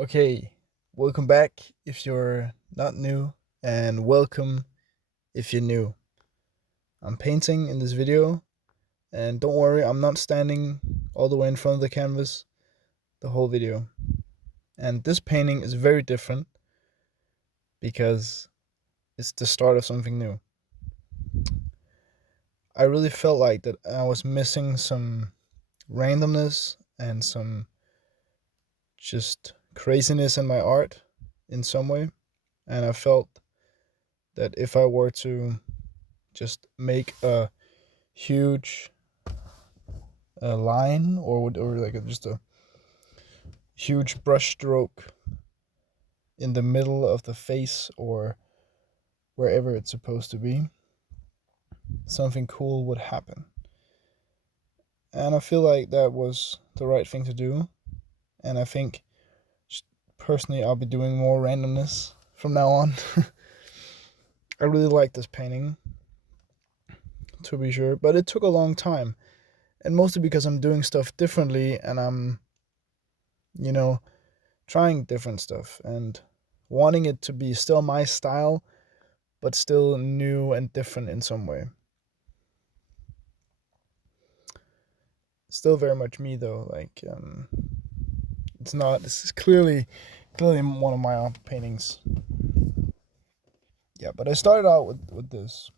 Okay, welcome back if you're not new, and welcome if you're new. I'm painting in this video, and don't worry, I'm not standing all the way in front of the canvas the whole video. And this painting is very different because it's the start of something new. I really felt like that I was missing some randomness and some just craziness in my art in some way, and I felt that if I were to just make a huge line or like just a huge brush stroke in the middle of the face or wherever it's supposed to be, something cool would happen. And I feel like that was the right thing to do. And I think personally I'll be doing more randomness from now on. I really like this painting, to be sure, but it took a long time. And mostly because I'm doing stuff differently and I'm, you know, trying different stuff and wanting it to be still my style, but still new and different in some way. Still very much me though. Like it's not. This is clearly one of my paintings. Yeah, but I started out with this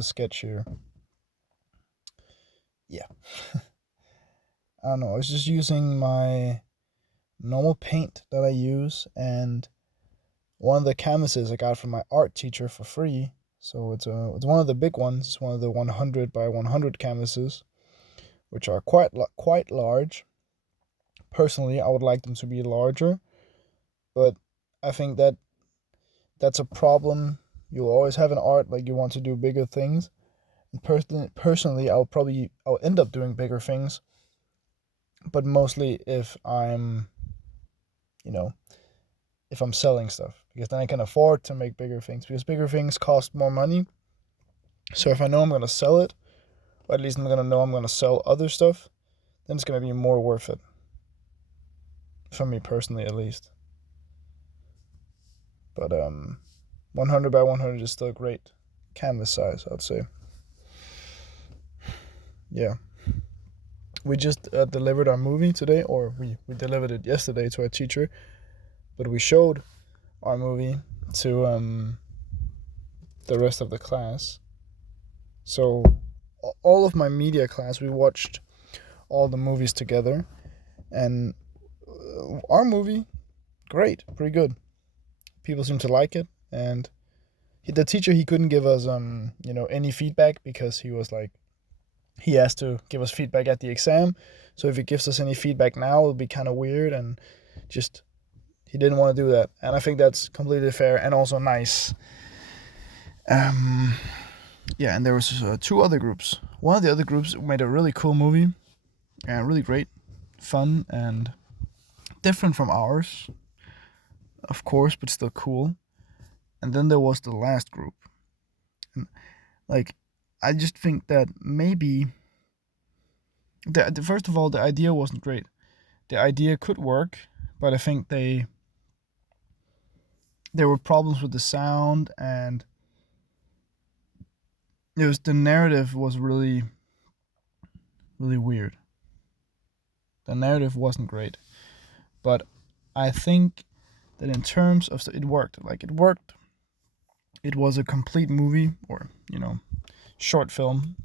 sketch here. Yeah, I don't know. I was just using my normal paint that I use and one of the canvases I got from my art teacher for free. So it's one of the big ones. It's one of the 100 by 100 canvases, which are quite large. Personally, I would like them to be larger, but I think that that's a problem you'll always have in art. Like you want to do bigger things. And personally, I'll end up doing bigger things, but mostly if I'm, you know, if I'm selling stuff, because then I can afford to make bigger things because bigger things cost more money. So if I know I'm gonna sell it, or at least I'm gonna know I'm gonna sell other stuff, then it's gonna be more worth it for me personally, at least. But 100 by 100 is still a great canvas size, I'd say. Yeah, we just delivered our movie today, or we delivered it yesterday to our teacher, but we showed our movie to the rest of the class. So all of my media class, we watched all the movies together, and our movie, great, pretty good. People seem to like it, and the teacher, he couldn't give us any feedback because he was like, he has to give us feedback at the exam. So if he gives us any feedback now, it'll be kind of weird, and just he didn't want to do that. And I think that's completely fair and also nice. Um, yeah, and there was two other groups. One of the other groups made a really cool movie, and really great, fun, and different from ours, of course, but still cool. And then there was the last group, and like, I just think that maybe first of all, the idea wasn't great. The idea could work, but I think there were problems with the sound, and the narrative was really weird. The narrative wasn't great, but I think that in terms of it worked. Like it worked. It was a complete movie, or short film.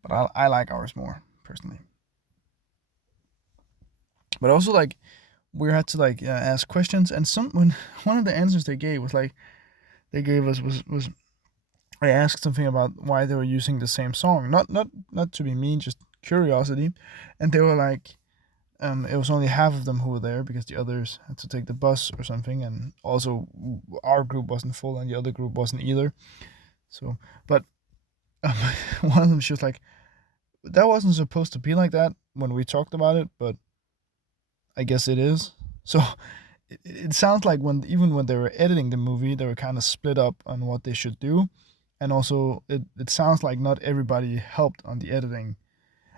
But I like ours more personally. But also, like, we had to like ask questions, and when one of the answers they gave was like, they gave us was I asked something about why they were using the same song. Not to be mean, just curiosity. And they were like, it was only half of them who were there because the others had to take the bus or something, and also our group wasn't full and the other group wasn't either. So, but um, one of them, she was like, that wasn't supposed to be like that when we talked about it, but I guess it is. So it sounds like even when they were editing the movie, they were kind of split up on what they should do, and also it sounds like not everybody helped on the editing,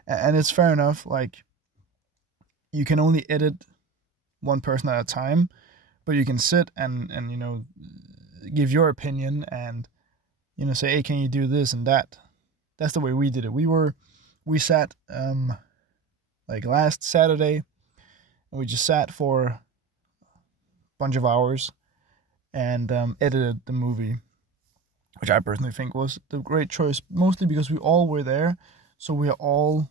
and it's fair enough. Like, you can only edit one person at a time, but you can sit and give your opinion and say, hey, can you do this and that. That's the way we did it. We sat like last Saturday, and we just sat for a bunch of hours and edited the movie, which I personally think was the great choice, mostly because we all were there, so we all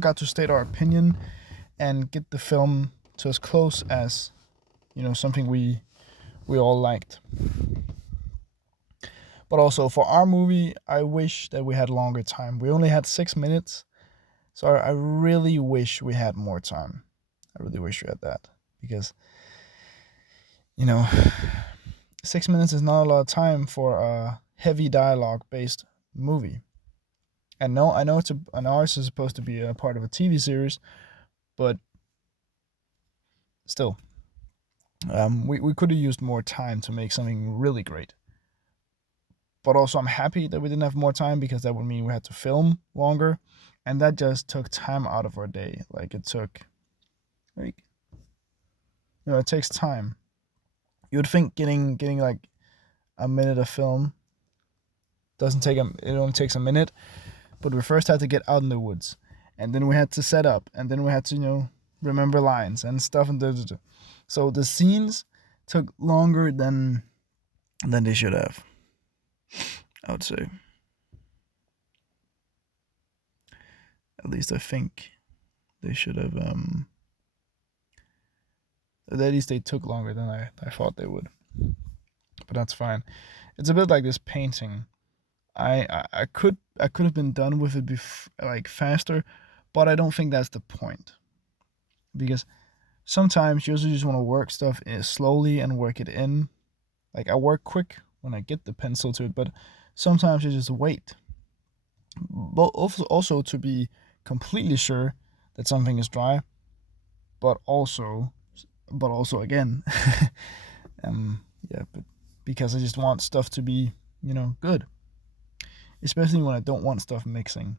got to state our opinion and get the film to as close as something we all liked. But also for our movie, I wish that we had longer time. We only had 6 minutes, so I really wish we had more time. I really wish we had that because 6 minutes is not a lot of time for a heavy dialogue based movie. And no, I know ours is supposed to be a part of a TV series, but still, we could have used more time to make something really great. But also, I'm happy that we didn't have more time because that would mean we had to film longer, and that just took time out of our day. Like it took, it takes time. You would think getting like a minute of film doesn't take it only takes a minute, but we first had to get out in the woods, and then we had to set up, and then we had to remember lines and stuff, and so the scenes took longer than they should have, I would say. At least I think they should have. At least they took longer than I thought they would. But that's fine. It's a bit like this painting. I could have been done with it like faster, but I don't think that's the point. Because sometimes you also just want to work stuff slowly and work it in. Like I work quick when I get the pencil to it, but sometimes you just wait. But also to be completely sure that something is dry, but also again, but because I just want stuff to be good, especially when I don't want stuff mixing.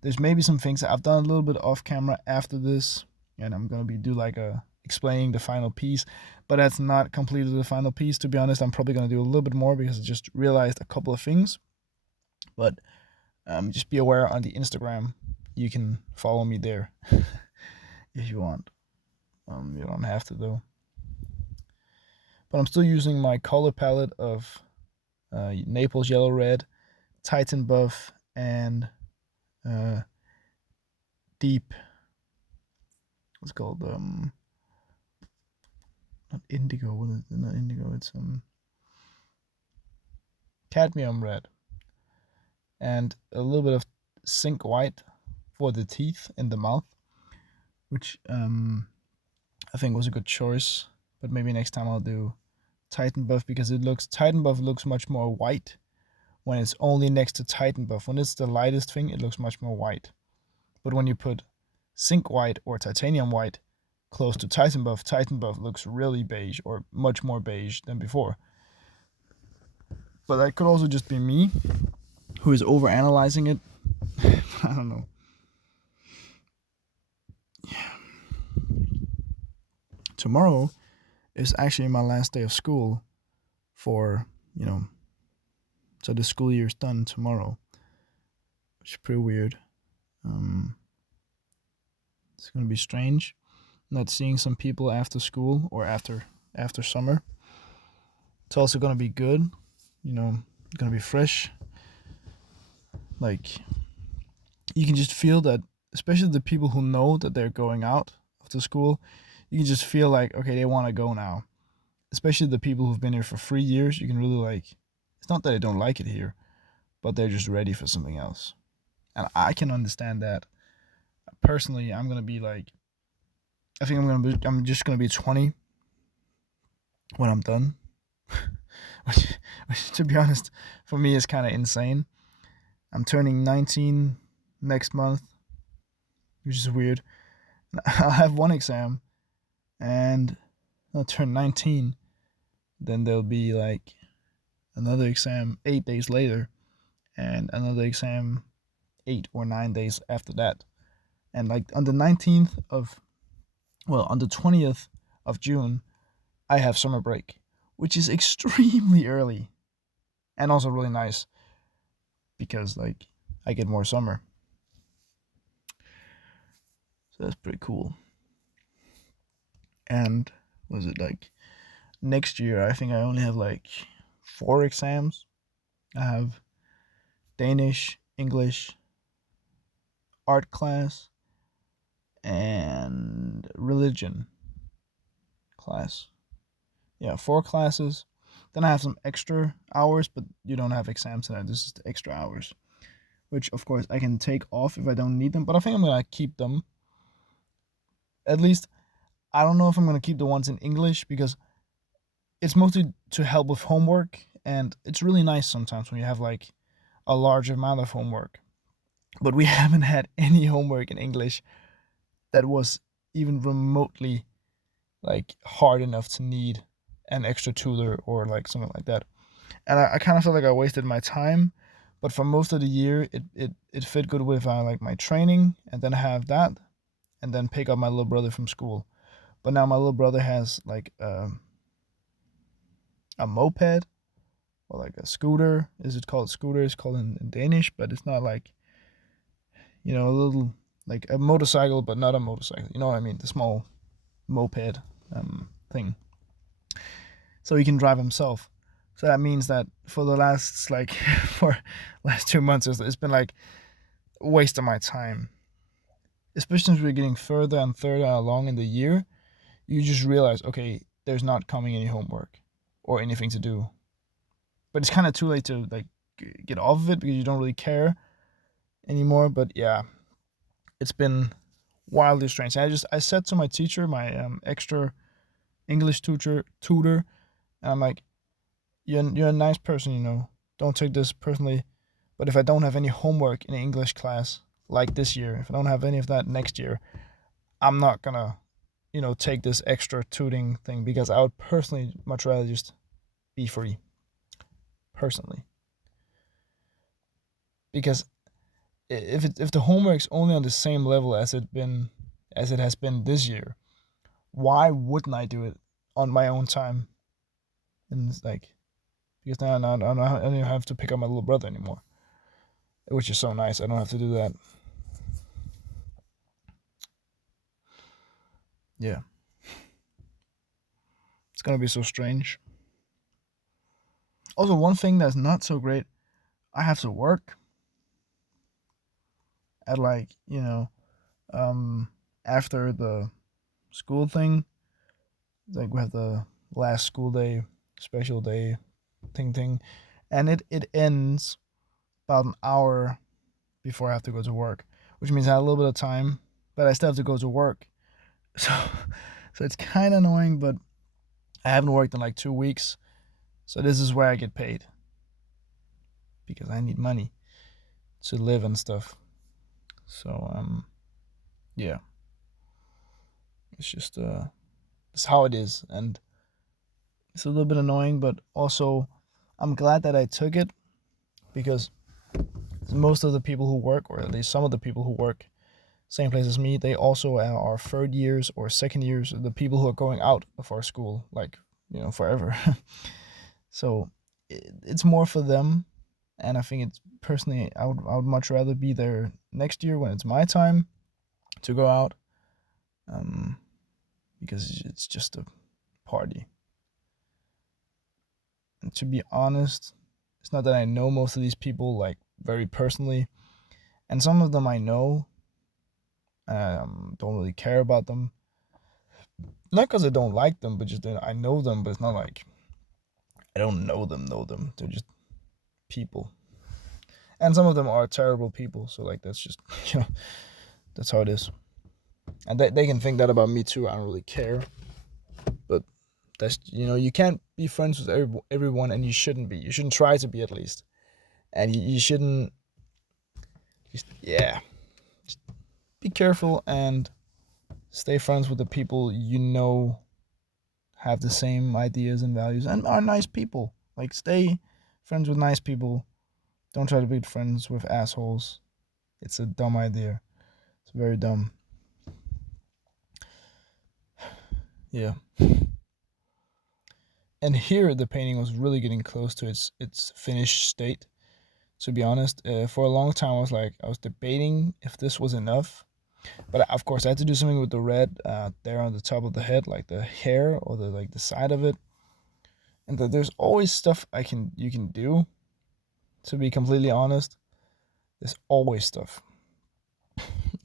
There's maybe some things that I've done a little bit off camera after this, and I'm gonna do like a explaining the final piece, but that's not completely the final piece. To be honest, I'm probably gonna do a little bit more because I just realized a couple of things. But just be aware on the Instagram, you can follow me there if you want. You don't have to though. But I'm still using my color palette of Naples Yellow Red, Titan Buff, and Deep. What's it called? Not indigo. What is it? Not indigo. It's cadmium red, and a little bit of zinc white for the teeth in the mouth, which I think was a good choice. But maybe next time I'll do Titan Buff because Titan Buff looks much more white when it's only next to Titan Buff. When it's the lightest thing, it looks much more white. But when you put zinc white or titanium white close to Titan Buff looks really beige or much more beige than before. But that could also just be me, who is over analyzing it. I don't know. Tomorrow is actually my last day of school for, so the school year is done tomorrow, which is pretty weird. It's going to be strange not seeing some people after school or after summer. It's also going to be good, going to be fresh. Like, you can just feel that, especially the people who know that they're going out after school, you can just feel like, okay, they want to go now. Especially the people who've been here for 3 years, you can really it's not that they don't like it here, but they're just ready for something else. And I can understand that. Personally, I'm going to be I think I'm just going to be 20 when I'm done. which, to be honest, for me is kind of insane. I'm turning 19 next month, which is weird. I'll have one exam, and I'll turn 19. Then there'll be another exam 8 days later, and another exam 8 or 9 days after that. And on the 19th of Well, on the 20th of June, I have summer break, which is extremely early and also really nice because like I get more summer. So that's pretty cool. And was it like next year? I think I only have like 4 exams. I have Danish, English, art class, and religion class. Yeah, 4 classes. Then I have some extra hours, but you don't have exams in that. This is the extra hours, which of course I can take off if I don't need them. But I think I'm gonna keep them. At least I don't know if I'm gonna keep the ones in English because it's mostly to help with homework, and it's really nice sometimes when you have like a large amount of homework. But we haven't had any homework in English that was even remotely like hard enough to need an extra tutor or like something like that. And I kind of felt like I wasted my time. But for most of the year, it fit good with like my training, and then have that, and then pick up my little brother from school. But now my little brother has like a moped or like a scooter. Is it called scooter? It's called in Danish, but it's not like a little like a motorcycle, but not a motorcycle. You know what I mean? The small moped thing. So he can drive himself. So that means that for the last like for last 2 months, it's been like a waste of my time. Especially as we're getting further and further along in the year, you just realize, okay, there's not coming any homework or anything to do. But it's kind of too late to like get off of it because you don't really care anymore. But yeah, it's been wildly strange. I said to my teacher, my extra English tutor, and I'm like, you're a nice person, Don't take this personally. But if I don't have any homework in an English class like this year, if I don't have any of that next year, I'm not gonna, take this extra tutoring thing because I would personally much rather just be free. Personally, because if the homework's only on the same level as it has been this year, why wouldn't I do it on my own time? And it's like because now I don't even have to pick up my little brother anymore, which is so nice. I don't have to do that. Yeah, it's gonna be so strange. Also, one thing that's not so great, I have to work at like um after the school thing. Like we have the last school day, special day thing, and it ends about an hour before I have to go to work, which means I have a little bit of time, but I still have to go to work. So so it's kind of annoying, but I haven't worked in like 2 weeks, so this is where I get paid because I need money to live and stuff. So yeah, it's just it's how it is, and it's a little bit annoying, but also I'm glad that I took it because most of the people who work, or at least some of the people who work same place as me, they also are third years or second years, the people who are going out of our school, like, forever. So it's more for them. And I think it's personally, I would much rather be there next year when it's my time to go out, um, because it's just a party. And to be honest, it's not that I know most of these people like very personally, and some of them I know, don't really care about them. Not because I don't like them, but just that I know them. But it's not like I don't know them. Know them. They're just people, and some of them are terrible people. So like that's just that's how it is. And they can think that about me too. I don't really care. But that's you can't be friends with everyone, and you shouldn't be. You shouldn't try to be at least, and you shouldn't. Just yeah, just be careful and stay friends with the people have the same ideas and values and are nice people. Like stay friends with nice people. Don't try to be friends with assholes. It's a dumb idea. It's very dumb. yeah. And here the painting was really getting close to its finished state. To be honest, for a long time I was debating if this was enough. But of course, I had to do something with the red there on the top of the head, like the hair or the side of it. And there's always stuff you can do. To be completely honest, there's always stuff.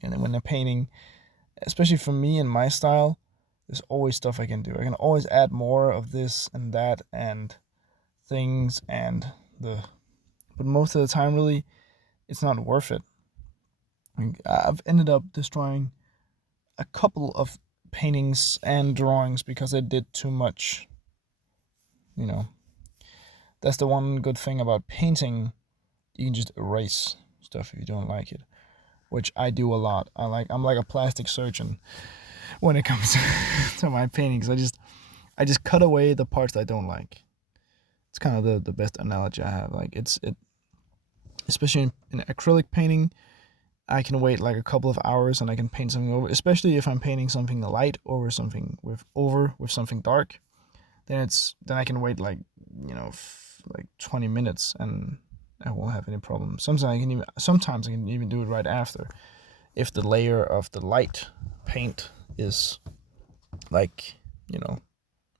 And then when I'm painting, especially for me and my style, there's always stuff I can do. I can always add more of this and that and things and the. But most of the time, really, it's not worth it. I've ended up destroying a couple of paintings and drawings because I did too much. You know, that's the one good thing about painting. You can just erase stuff if you don't like it, which I do a lot. I'm like a plastic surgeon when it comes to my paintings. I just cut away the parts I don't like. It's kind of the best analogy I have. Like it, especially in acrylic painting, I can wait like a couple of hours and I can paint something over. Especially if I'm painting something light over something with something dark, then I can wait like like 20 minutes and I won't have any problem. Sometimes I can even do it right after, if the layer of the light paint is like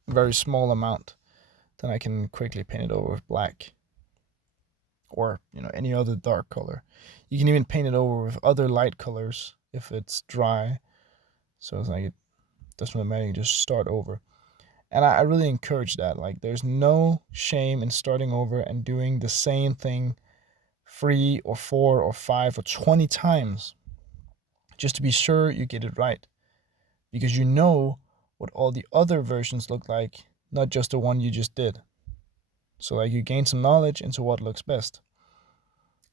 very small amount, then I can quickly paint it over with black or any other dark color. You can even paint it over with other light colors if it's dry. So it's like it doesn't matter. You just start over, and I really encourage that. Like, there's no shame in starting over and doing the same thing 3 or 4 or 5 or 20 times just to be sure you get it right, because you know what all the other versions look like, not just the one you just did. So like you gain some knowledge into what looks best.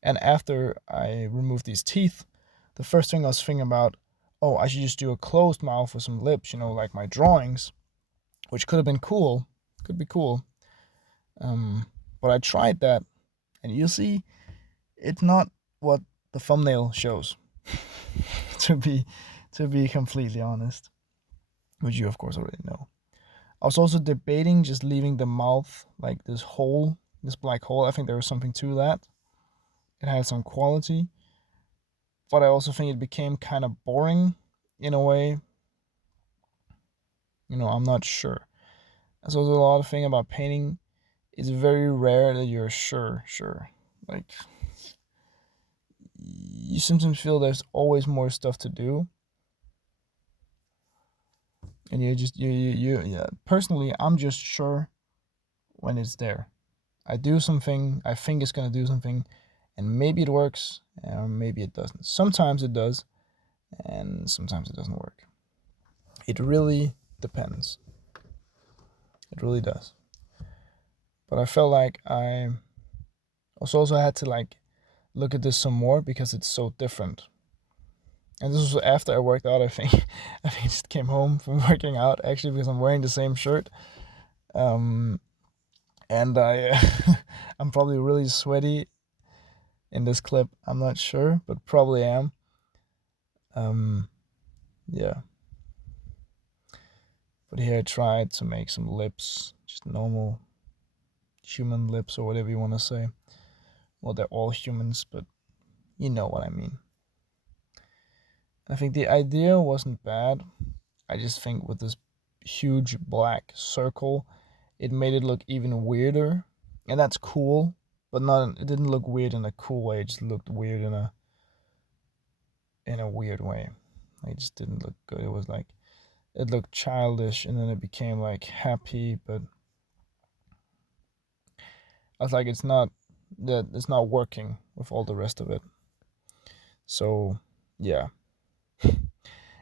And after I removed these teeth, the first thing I was thinking about, oh, I should just do a closed mouth with some lips, like my drawings, which could have been cool. Could be cool. But I tried that, and you see, it's not what the thumbnail shows. to be completely honest, which you of course already know. I was also debating just leaving the mouth like this hole, this black hole. I think there was something to that. It had some quality, but I also think it became kind of boring in a way. I'm not sure. There's also a lot of thing about painting. It's very rare that you're sure. Like, you sometimes feel there's always more stuff to do, and yeah. Personally, I'm just sure when it's there. I do something, I think it's gonna do something, and maybe it works, or maybe it doesn't. Sometimes it does, and sometimes it doesn't work. It really depends. It really does. But I felt like I also had to like look at this some more because it's so different. And this was after I worked out. I think I just came home from working out actually because I'm wearing the same shirt. Um, and I'm probably really sweaty in this clip. I'm not sure, but probably am. Um, yeah. But here I tried to make some lips, just normal human lips or whatever you want to say. Well, they're all humans, but you know what I mean. I think the idea wasn't bad. I just think with this huge black circle, it made it look even weirder. And that's cool, but not it didn't look weird in a cool way. It just looked weird in a weird way. It just didn't look good. It was like it looked childish and then it became like happy, but I was like, it's not working with all the rest of it. So yeah.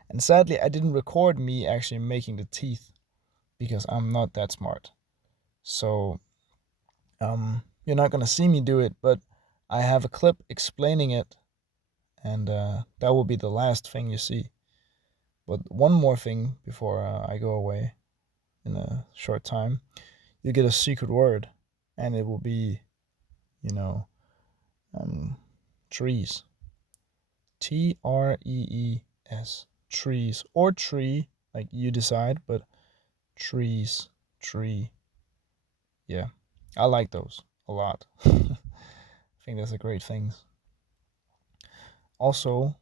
And sadly I didn't record me actually making the teeth because I'm not that smart. So you're not gonna see me do it, but I have a clip explaining it, and that will be the last thing you see. But one more thing before I go away in a short time, you get a secret word, and it will be, you know, trees. Trees. Trees or tree, like you decide, but trees, tree. Yeah, I like those a lot. I think that's a great thing. Also,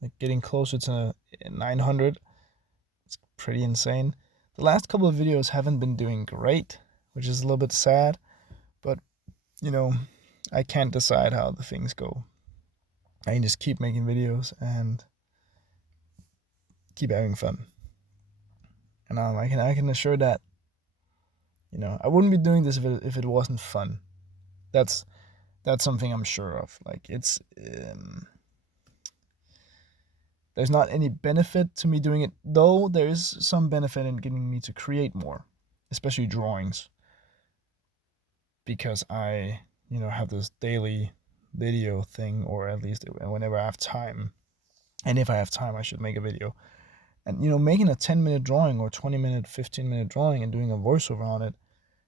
like getting closer to 900, it's pretty insane. The last couple of videos haven't been doing great, which is a little bit sad, but you know, I can't decide how the things go. I can just keep making videos and keep having fun. And I can assure that, you know, I wouldn't be doing this if it wasn't fun. That's something I'm sure of. Like it's there's not any benefit to me doing it, though there is some benefit in getting me to create more, especially drawings, because I, you know, have this daily video thing, or at least whenever I have time. And if I have time, I should make a video. And you know, making a 10-minute drawing or 20-minute, 15-minute drawing and doing a voiceover on it,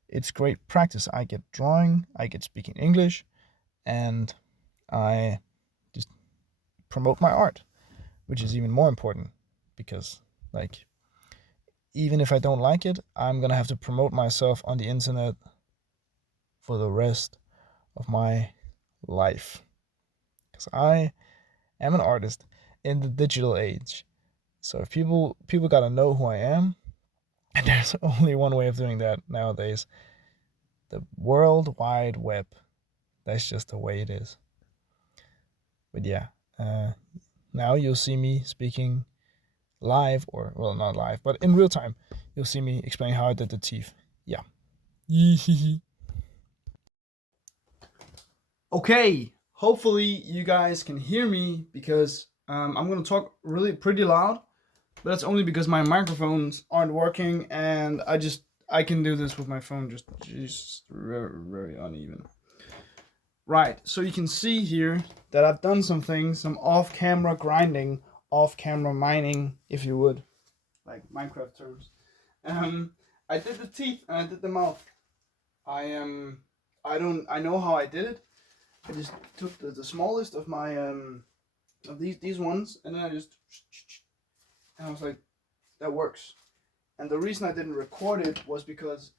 it's great practice. I get drawing, I get speaking English, and I just promote my art, which is even more important because, like, even if I don't like it, I'm gonna have to promote myself on the internet for the rest of my life, because I am an artist in the digital age. So if people gotta know who I am, and there's only one way of doing that nowadays: the World Wide Web. That's just the way it is. But yeah, now you'll see me speaking live, or well, not live, but in real time. You'll see me explain how I did the teeth. Yeah. Okay, hopefully you guys can hear me, because I'm gonna talk really pretty loud, but that's only because my microphones aren't working, and I can do this with my phone just very, very uneven. Right, so you can see here that I've done some things, some off-camera grinding, off-camera mining, if you would, like Minecraft terms. I did the teeth and I did the mouth. I know how I did it. I just took the smallest of my of these ones, and then and I was like, that works. And the reason I didn't record it was because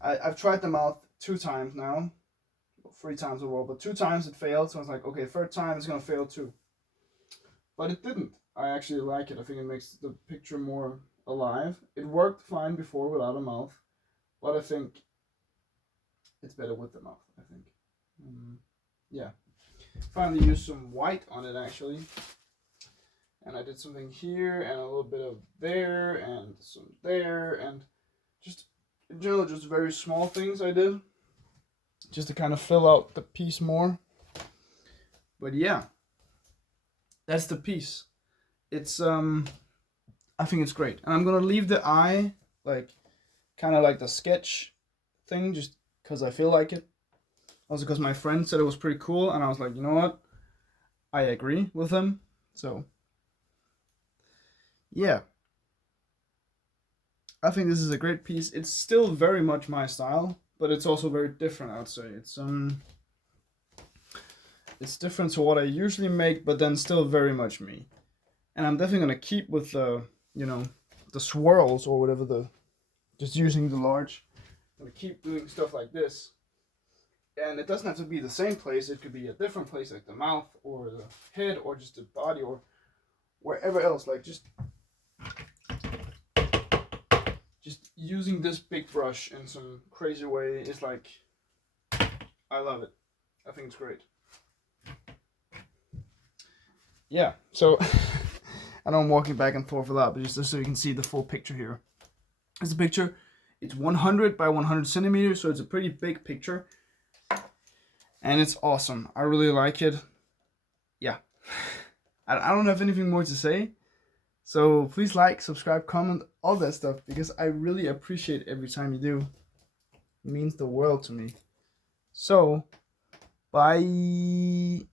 I've tried the mouth 2 times now, 3 times overall, but 2 times it failed. So I was like, okay, 3rd time it's gonna fail too. But it didn't. I actually like it. I think it makes the picture more alive. It worked fine before without a mouth, but I think it's better with the mouth. I think. Yeah. Finally used some white on it actually, and I did something here and a little bit of there and some there, and just in general just very small things I did just to kind of fill out the piece more. But yeah, that's the piece. It's I think it's great, and I'm gonna leave the eye like kind of like the sketch thing just because I feel like it. Also because my friend said it was pretty cool, and I was like, you know what, I agree with him. So yeah, I think this is a great piece. It's still very much my style, but it's also very different, I would say. It's different to what I usually make, but then still very much me. And I'm definitely gonna keep with the, you know, the swirls or whatever, just using the large. I'm gonna keep doing stuff like this. And it doesn't have to be the same place. It could be a different place, like the mouth or the head or just the body or wherever else. Like just using this big brush in some crazy way is like, I love it. I think it's great. Yeah, so I know I'm walking back and forth a lot, but just so you can see the full picture here. It's a picture. It's 100 by 100 centimeters, so it's a pretty big picture. And it's awesome. I really like it. Yeah. I don't have anything more to say. So please like, subscribe, comment, all that stuff, because I really appreciate every time you do. It means the world to me. So, bye.